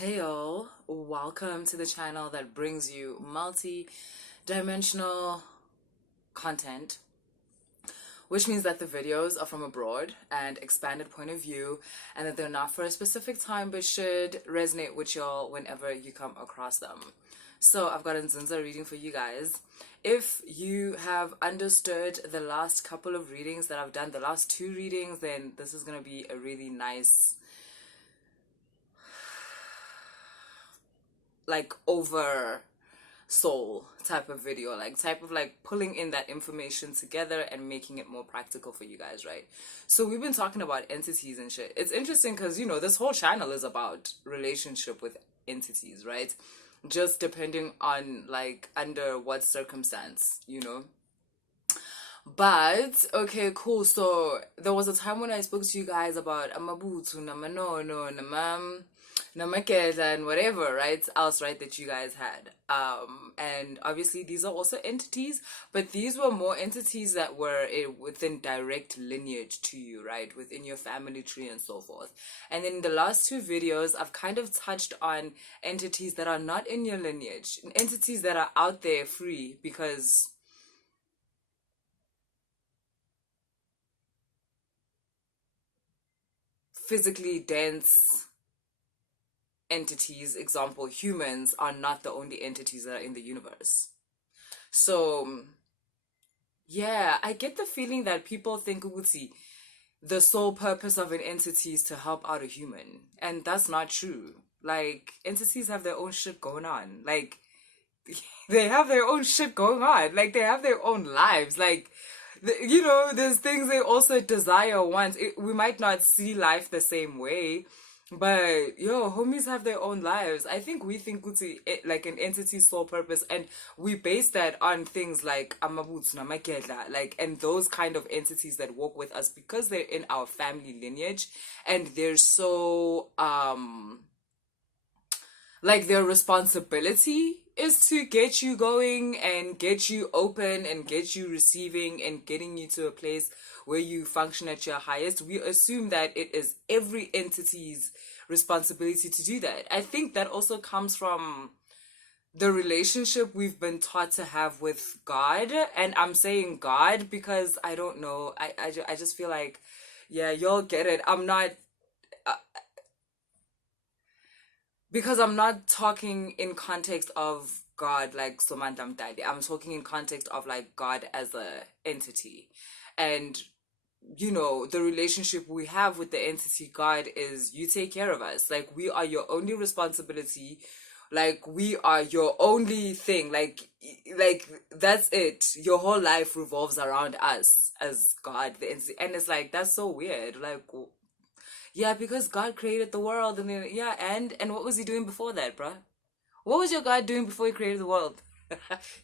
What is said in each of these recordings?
Hey y'all, welcome to the channel that brings you multi-dimensional content, which means that the videos are from abroad and expanded point of view, and that they're not for a specific time but should resonate with y'all whenever you come across them. So I've got a Nzunza reading for you guys. If you have understood the last couple of readings that I've done, the last two readings, then this is going to be a really nice over soul type of video, pulling in that information together and making it more practical for you guys, right? So we've been talking about entities and shit. It's interesting because this whole channel is about relationship with entities, right? Just depending on under what circumstance. But okay, cool. So there was a time when I spoke to you guys about amabutu, namanono, namakeza, and whatever, right? Else, right, that you guys had. And obviously these are also entities, but these were more entities that were within direct lineage to you, right? Within your family tree and so forth. And in the last two videos, I've kind of touched on entities that are not in your lineage, entities that are out there free because physically dense entities, example humans, are not the only entities that are in the universe. So yeah, I get the feeling that people think the sole purpose of an entity is to help out a human, and that's not true. Entities have their own shit going on. They have their own shit going on. They have their own lives. There's things they also desire once. We might not see life the same way, but homies have their own lives. I think we think an entity's sole purpose, and we base that on things like amabutsu namaketla, and those kind of entities that walk with us because they're in our family lineage, and they're so their responsibility is to get you going and get you open and get you receiving and getting you to a place where you function at your highest. We assume that it is every entity's responsibility to do that. I think that also comes from the relationship we've been taught to have with God. And I'm saying God because I don't know. I just feel like, yeah, y'all get it. I'm not... because I'm not talking in context of God like Somandam Dadi. I'm talking in context of God as a entity. And the relationship we have with the entity God is you take care of us. We are your only responsibility. We are your only thing. That's it. Your whole life revolves around us as God, the entity. And it's that's so weird. Yeah, because God created the world, and then and what was he doing before that, bruh? What was your God doing before he created the world?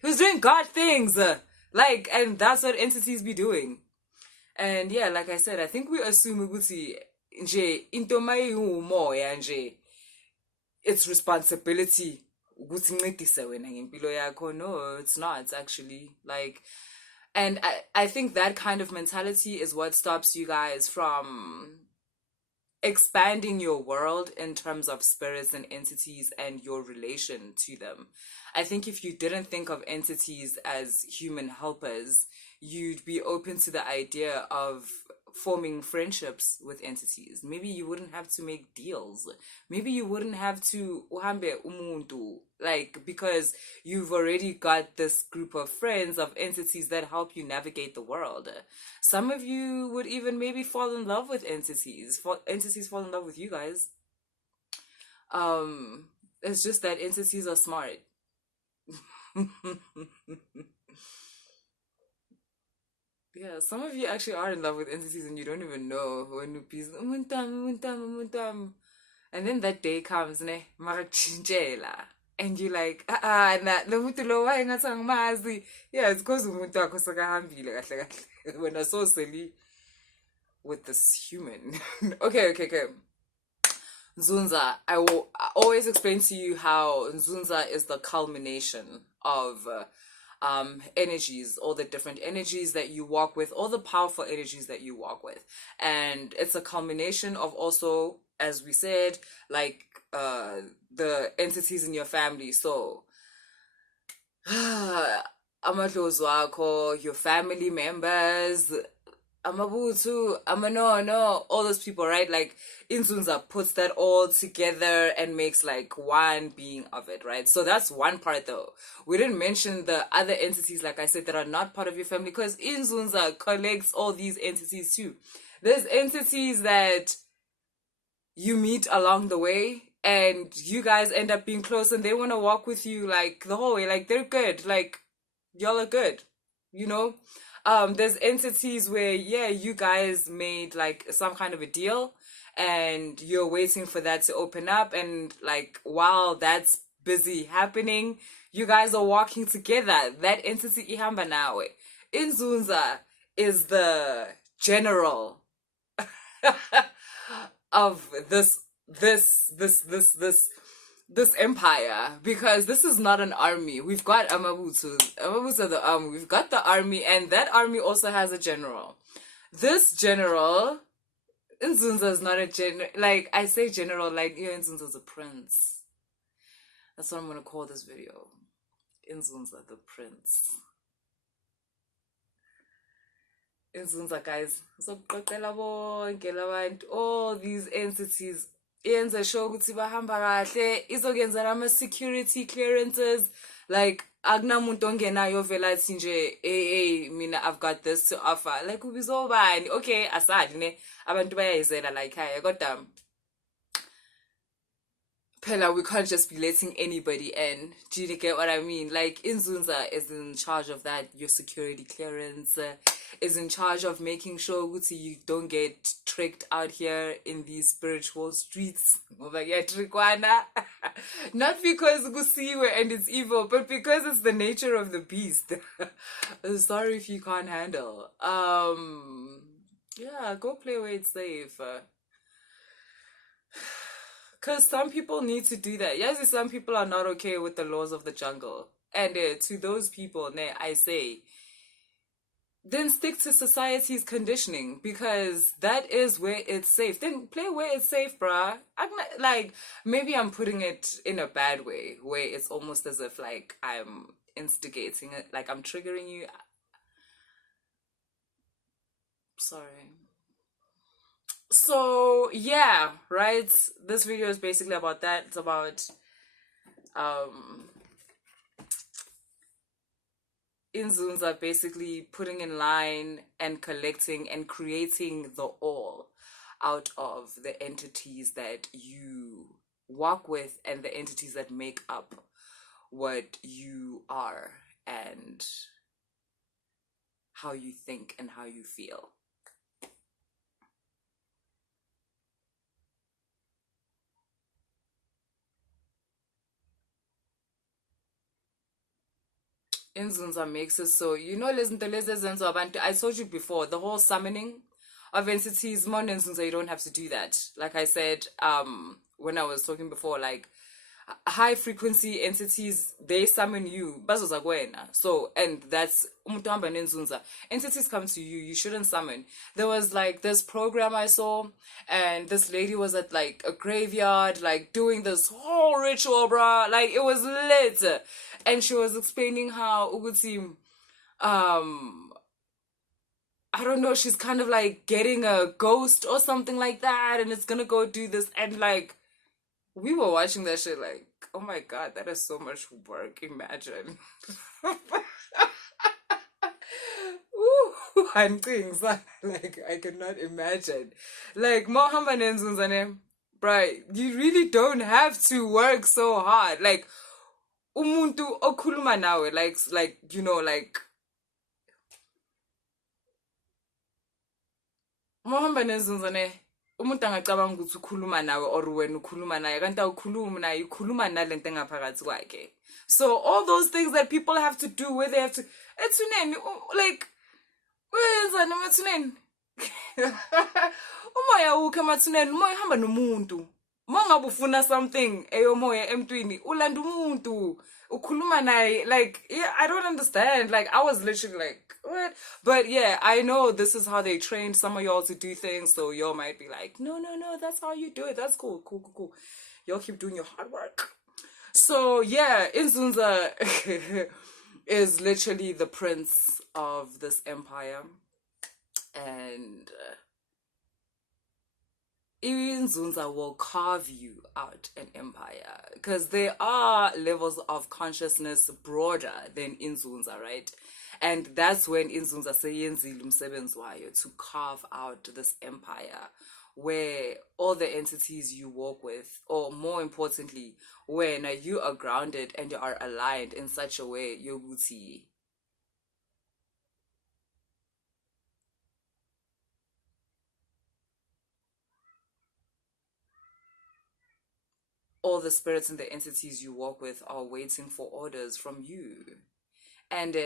He was doing God things, and that's what entities be doing. And yeah, like I said, I think we assume ukuthi nje into mayiwumoya nje it's responsibility ukuthi incedise wena ngempilo yakho. No, it's not. It's actually and I think that kind of mentality is what stops you guys from expanding your world in terms of spirits and entities and your relation to them. I think if you didn't think of entities as human helpers, you'd be open to the idea of forming friendships with entities. Maybe you wouldn't have to make deals. Maybe you wouldn't have to uhambe umuntu, because you've already got this group of friends, of entities that help you navigate the world. Some of you would even maybe fall in love with entities. Entities fall in love with you guys. It's just that entities are smart. Yeah, some of you actually are in love with entities and you don't even know. When you and then that day comes, ne, marachinjela. And you're like, lo muntu lo wayengathi angimazi. Yeah, it's because umuntu wakho sekahambile kahle kahle. When I saw silly with this human. Okay. Nzunza, I will always explain to you how Nzunza is the culmination of energies, all the different energies that you walk with, all the powerful energies that you walk with. And it's a culmination of also, as we said, the entities in your family. So amadlozi wakho, your family members, amabuthu, amanono, all those people, right? Like INZUNZA puts that all together and makes like one being of it, right? So that's one part though. We didn't mention the other entities, like I said, that are not part of your family, because INZUNZA collects all these entities too. There's entities that you meet along the way and you guys end up being close and they want to walk with you like the whole way. Like they're good. Like y'all are good, you know? There's entities where, yeah, you guys made like some kind of a deal and you're waiting for that to open up. And like, while that's busy happening, you guys are walking together. That entity ihamba nawe. INZUNZA is the general of this empire, because this is not an army. We've got amabutsu are the army. We've got the army, and that army also has a general. This general, INZUNZA is not a general. Like I say general, like INZUNZA is a prince. That's what I'm gonna call this video. INZUNZA the prince. INZUNZA, guys, so all these entities yenza sure ukuthi bahamba kahle, izokwenza ama-security clearances. Like akunamuntu ongenayo vela athi nje hey mina I've got this to offer. Like ubizobani? Okay, asali ne abantu bayayizela like haya kodwa Pella, we can't just be letting anybody in. Do you get what I mean? Like, INZUNZA is in charge of that. Your security clearance is in charge of making sure you don't get tricked out here in these spiritual streets. Not because Gusiwe and it's evil, but because it's the nature of the beast. Sorry if you can't handle. Yeah, go play where it's safe. Because some people need to do that. Yes, some people are not okay with the laws of the jungle. And to those people, I say, then stick to society's conditioning, because that is where it's safe. Then play where it's safe, bruh. Like, maybe I'm putting it in a bad way, where it's almost as if, like, I'm instigating it, like I'm triggering you. Sorry. So yeah, right, this video is basically about that. It's about INZUNZA basically putting in line and collecting and creating the all out of the entities that you walk with and the entities that make up what you are and how you think and how you feel. INZUNZA makes it so, listen to abantu. I told you before, the whole summoning of entities, more INZUNZA, you don't have to do that. Like I said, when I was talking before, like high frequency entities, they summon you. So, and that's INZUNZA. Entities come to you, you shouldn't summon. There was like this program I saw, and this lady was at like a graveyard, like doing this whole ritual, bruh. Like it was lit. And she was explaining how Uguti, I don't know, she's kind of like getting a ghost or something like that, and it's gonna go do this. And like, we were watching that shit like, oh my god, that is so much work. Imagine. Ooh, and things like I cannot imagine. Like Mohammed and Nzunza, right? You really don't have to work so hard. Like umuntu okhuluma nawe, like like Mohammed and Nzunza, umuntu angacabanga ukuthi ukhuluma nawe or wena ukhuluma naye, kanti awukhulumi naye, ukhuluma nalento engaphakathi kwakhe. So all those things that people have to do, where they have to, ethuneni, like wenzani emathuneni? Umoya ukhe emathuneni, umoya uhamba nomuntu. Mangabe ufuna something eyomoya emntwini, ulanda umuntu, ukhuluma naye. Like, yeah, I don't understand. Like, I was literally like, what? But yeah, I know this is how they trained some of y'all to do things, so y'all might be like, no, that's how you do it. That's cool. y'all keep doing your hard work. So yeah, Inzunza is literally the prince of this empire, and Inzunza will carve you out an empire, because there are levels of consciousness broader than Inzunza, right? And that's when Inzunza seyenzile umsebenzi wayo to carve out this empire where all the entities you work with, or more importantly, when you are grounded and you are aligned in such a way, yoguti, all the spirits and the entities you work with are waiting for orders from you. And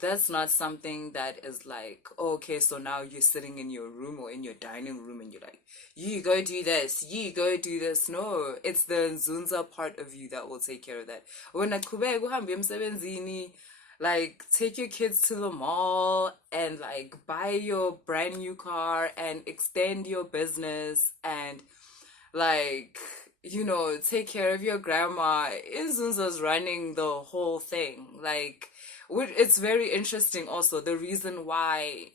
that's not something that is like, oh, okay, so now you're sitting in your room or in your dining room and you're like, you go do this, you go do this. No, it's the Nzunza part of you that will take care of that. When like, take your kids to the mall and like buy your brand new car and extend your business and like, take care of your grandma. Inzunza's running the whole thing. Like, it's very interesting also the reason why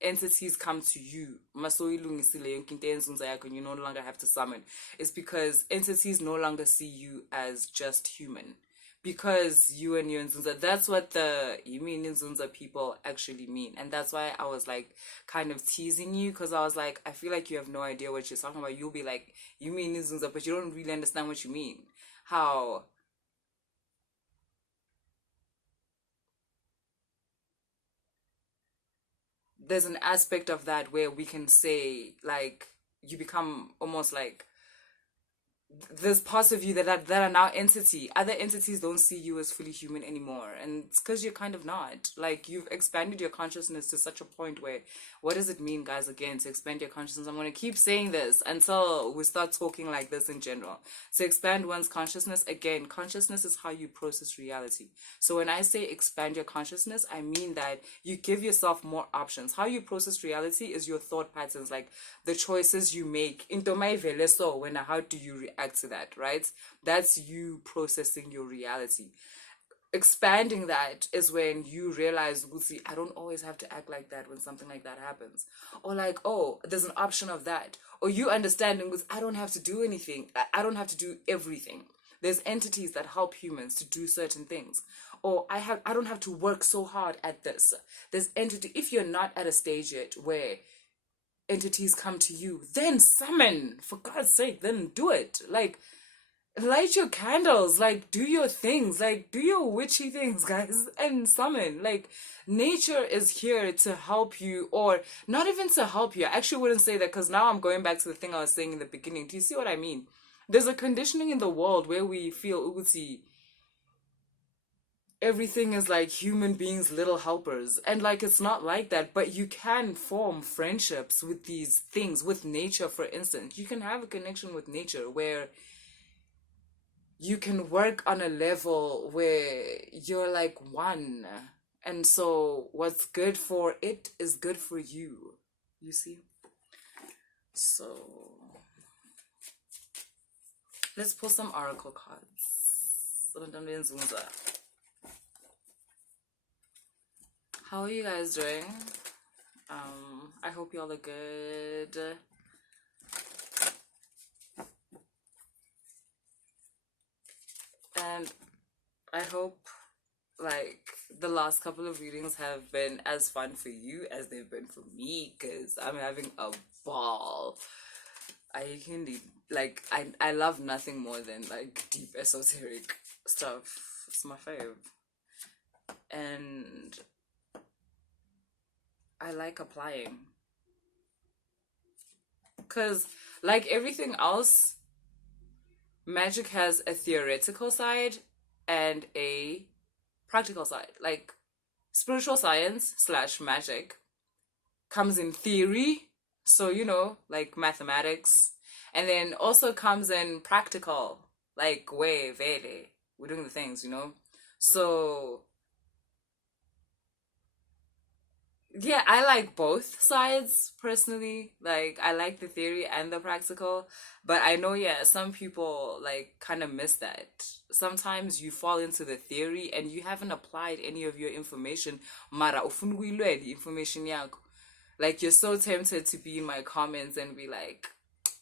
entities come to you, and you no longer have to summon, is because entities no longer see you as just human. Because you and your Nzunza, that's what the you mean Nzunza people actually mean. And that's why I was like kind of teasing you, because I was like, I feel like you have no idea what you're talking about. You'll be like, you mean Nzunza, but you don't really understand what you mean. How there's an aspect of that where we can say like you become almost like there's parts of you that are now entity. Other entities don't see you as fully human anymore, and it's because you're kind of not. Like, you've expanded your consciousness to such a point where, what does it mean, guys, again, to expand your consciousness? I'm going to keep saying this until we start talking like this in general. To expand one's consciousness, again, consciousness is how you process reality. So when I say expand your consciousness, I mean that you give yourself more options. How you process reality is your thought patterns, like the choices you make. Into my veleso, when how do you react to that, right? That's you processing your reality. Expanding that is when you realize, see, I don't always have to act like that when something like that happens. Or like, oh, there's an option of that. Or you understanding, I don't have to do anything. I don't have to do everything. There's entities that help humans to do certain things. Or I don't have to work so hard at this. There's entity. If you're not at a stage yet where entities come to you, then summon, for God's sake, then do it. Like, light your candles, like, do your things, like, do your witchy things, guys, and summon. Like, nature is here to help you, or not even to help you. I actually wouldn't say that, because now I'm going back to the thing I was saying in the beginning. Do you see what I mean? There's a conditioning in the world where we feel uguti everything is like human beings little helpers, and like it's not like that. But you can form friendships with these things, with nature. For instance, you can have a connection with nature where you can work on a level where you're like one, and so what's good for it is good for you, you see. So let's pull some oracle cards. How are you guys doing? I hope y'all are good. And I hope like the last couple of readings have been as fun for you as they've been for me, because I'm having a ball. I can like I love nothing more than like deep esoteric stuff. It's my fave. And I like applying. Because, like everything else, magic has a theoretical side and a practical side. Like, spiritual science / magic comes in theory, so, like mathematics, and then also comes in practical, like, way, vele. We're doing the things, So Yeah, I like both sides personally. Like, I like the theory and the practical, but I know, yeah, some people like kind of miss that. Sometimes you fall into the theory and you haven't applied any of your information. Mara ufuna ukuyilwe the information yakho. Like, you're so tempted to be in my comments and be like,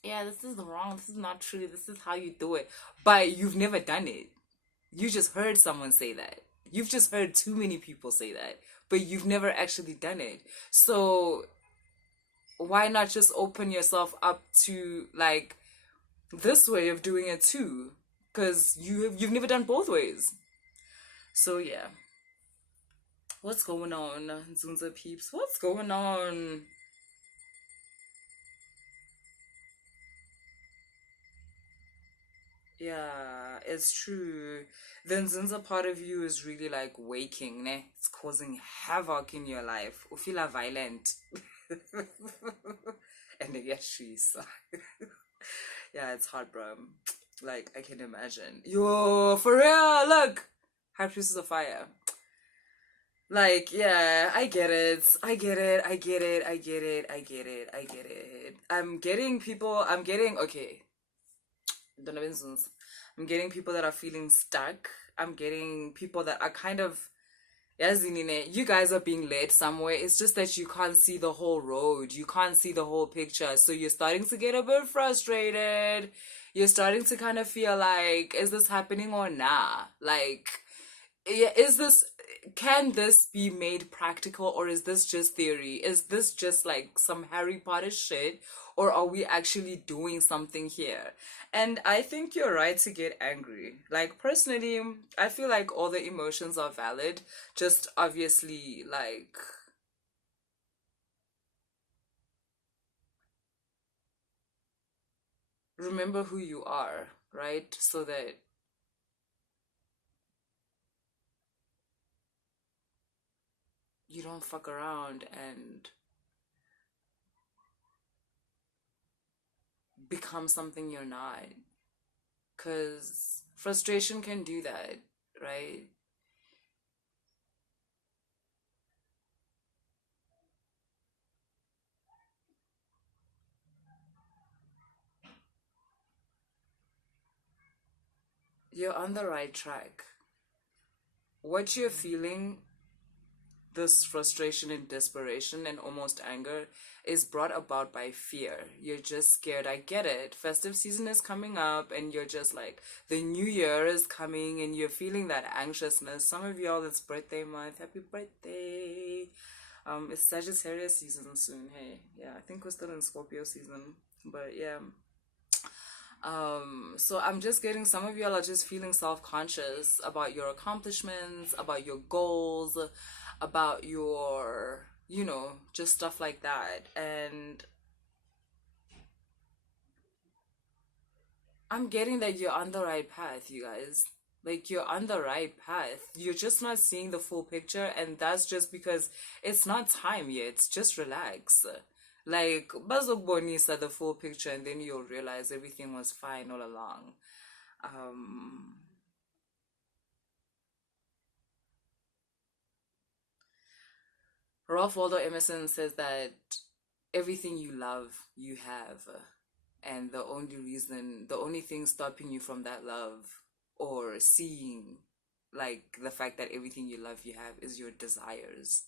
yeah, this is wrong, this is not true, this is how you do it. But you've never done it. You just heard someone say that. You've just heard too many people say that, but you've never actually done it. So why not just open yourself up to like this way of doing it too? Because you've never done both ways. So yeah, what's going on, Nzunza peeps? What's going on? Yeah, it's true. The Nzunza part of you is really like waking, ne? It's causing havoc in your life. You feel violent. And they get trees. Yeah, it's hard, bro. Like, I can imagine. Yo, for real, look! High Priestess of Fire. Like, yeah, I get it. I get it. I get it. I get it. I get it. I get it. I'm getting, okay. I'm getting people that are feeling stuck. I'm getting people that are kind of, yes, you guys are being led somewhere. It's just that you can't see the whole road. You can't see the whole picture. So you're starting to get a bit frustrated. You're starting to kind of feel like, is this happening or nah? Like, yeah, can this be made practical, or is this just theory? Is this just like some Harry Potter shit, or are we actually doing something here? And I think you're right to get angry. Like, personally, I feel like all the emotions are valid. Just obviously, like, remember who you are, right? So that you don't fuck around and become something you're not. Because frustration can do that, right? You're on the right track. What you're feeling, this frustration and desperation and almost anger, is brought about by fear. You're just scared. I get it. Festive season is coming up and you're just like, the new year is coming and you're feeling that anxiousness. Some of y'all, it's birthday month. Happy birthday. It's Sagittarius season soon. Hey, yeah, I think we're still in Scorpio season. But yeah, so I'm just getting, some of y'all are just feeling self-conscious about your accomplishments, about your goals, about your, just stuff like that. And I'm getting that you're on the right path, you guys. Like, you're on the right path. You're just not seeing the full picture, and that's just because it's not time yet. Just relax. Like, bazokubonisa the full picture, and then you'll realize everything was fine all along. Um, Ralph Waldo Emerson says that everything you love, you have. And the only thing stopping you from that love or seeing, like, the fact that everything you love, you have, is your desires.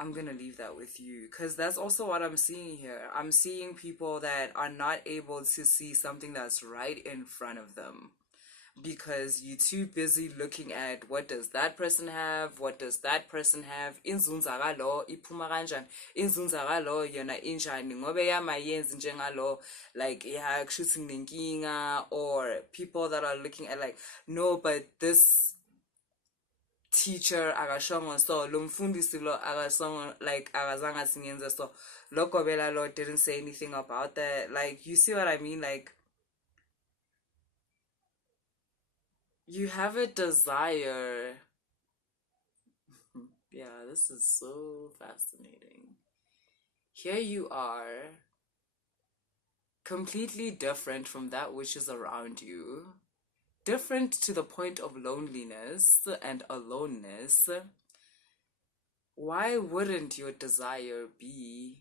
I'm gonna leave that with you because that's also what I'm seeing here. I'm seeing people that are not able to see something that's right in front of them because you're too busy looking at what does that person have, what does that person have, inzunza kalo iphuma kanjani, inzunza kalo yona injani ngobe yamayenzi njengalo, like yeah kushuthi nginenkinga. Or people that are looking at like, no, but this teacher akashongo so, lo mfundisi lo akashongo, like akazange singenze so, lo gobela lo didn't say anything about that. Like, you see what I mean? Like, you have a desire. Yeah, this is so fascinating. Here you are, completely different from that which is around you, different to the point of loneliness and aloneness, why wouldn't your desire be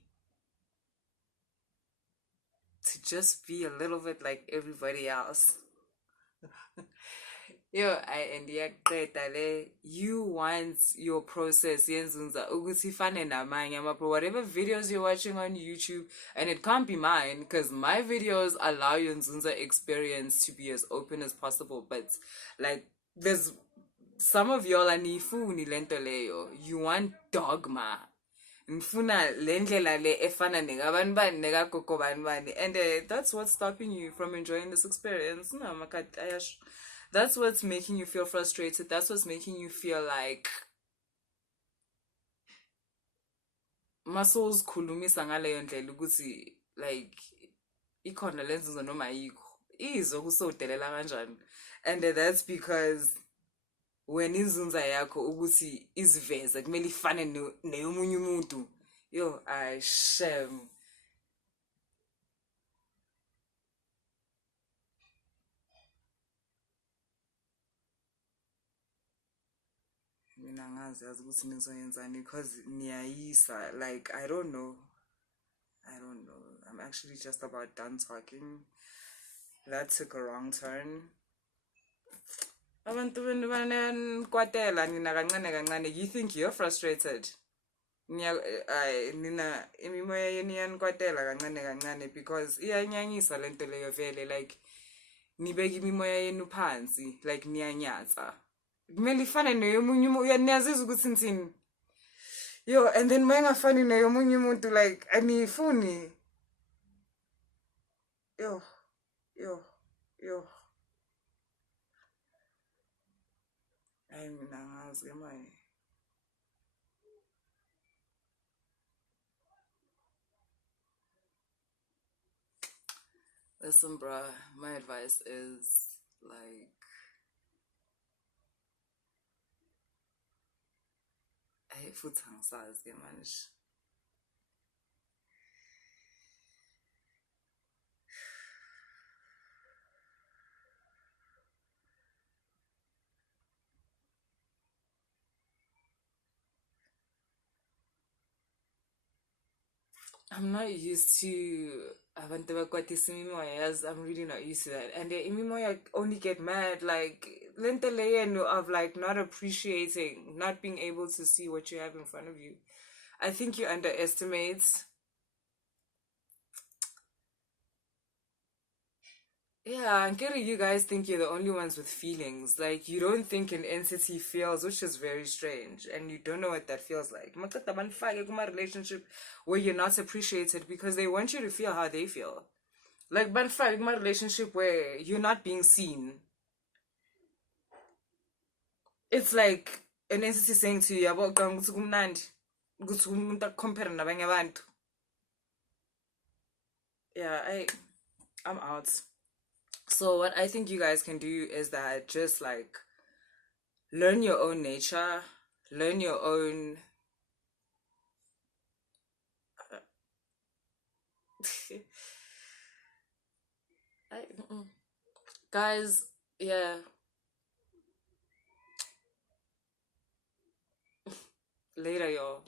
to just be a little bit like everybody else? Yo, and iyaqeda le. You want your process yenzunza ukuthi ifane namanye amapro, whatever videos you're watching on YouTube, and it can't be mine because my videos allow your Nzunza experience to be as open as possible. But like, there's some of y'all anifuni lento leyo. You want dogma. Ngifuna le ndlela le efana nekabani bani nekagogo bani bani, and that's what's stopping you from enjoying this experience. No, makati ayash. That's what's making you feel frustrated. That's what's making you feel like muscles khulumisa ngaleyo ndlela ukuthi like ikhona lenzuzo noma ayikho izwe kusodelela kanjani. And that's because when inzunza yakho ukuthi iziveze kumele ifane neyomunye umuntu. Yo, I shame. Mina angazi yazi ukuthi nizoyenzani because niyayisa. Like, I don't know. I'm actually just about done talking. That took a wrong turn. Abantu benu banenkwatela nina kancane kancane. You think you're frustrated? Nina imimoya yenu yankwatela kancane kancane because iyanyanyisa lento leyo vele. Like, nibeka imimoya yenu phansi, like niyanyatsa. Kumele ifane neyomunye umuntu, uyaniyazisa ukuthi ntsini. Yo, and then mayengafani neyomunye umuntu, like anifuni. Yo. Hayi mina ngazi manje. Listen, bruh, my advice is like, hey, futhi angisazi manje. I'm not used to abantu bakwatisa imimoya. I'm really not used to that. And the imimoya only get mad like lento leyenu of like not appreciating, not being able to see what you have in front of you. I think you underestimate. Yeah, I'm getting you guys think you're the only ones with feelings. Like, you don't think an entity feels, which is very strange. And you don't know what that feels like. Makata banifake kuma relationship where you're not appreciated because they want you to feel how they feel. Like, banifake kuma relationship where you're not being seen. It's like an entity saying to you, yabo ukuthi kumnandi, ukuthi umuntu akucompare nabanye abantu. Yeah, I'm out. So what I think you guys can do is that just like learn your own nature, learn your own guys, yeah. Later, y'all.